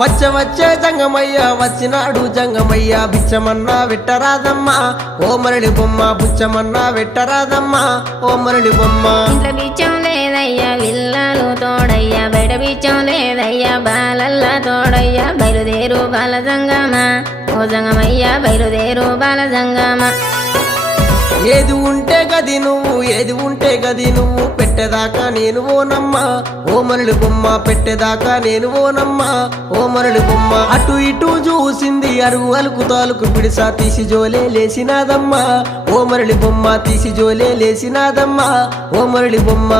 వచ్చే జంగమయ్య వచ్చినాడు జంగమయ్య బిచ్చమన్నా వెట్టరాదమ్మా ఓ మరళి బొమ్మ బుచ్చమన్నా వెట్టరాదమ్మా ఓ మరళి బొమ్మ. ఇంట్లో బిచ్చం లేదయ్యా విల్లాలు తోడయ్యా బయట బిచ్చం లేదయ్యా బాలల్లా తోడయ్యా బయలుదేరు బాల జంగమా ఓ జంగమయ్యా బయలుదేరు బాల జంగమా. ఏది ఉంటే గది నువ్వు ఏది ఉంటే గది నువ్వు పెట్టేదాకా నేను ఓనమ్మా ఓ మరళి బొమ్మ పెట్టేదాకా నేను ఓనమ్మా ఓ మరళి బొమ్మ. అటు ఇటు చూసింది అరుగు అలుకు తాలుకు పిడిసా తీసి జోలే లేసినాదమ్మా ఓ మరళి బొమ్మ తీసి జోలే లేసినాదమ్మా ఓ మరళి బొమ్మ.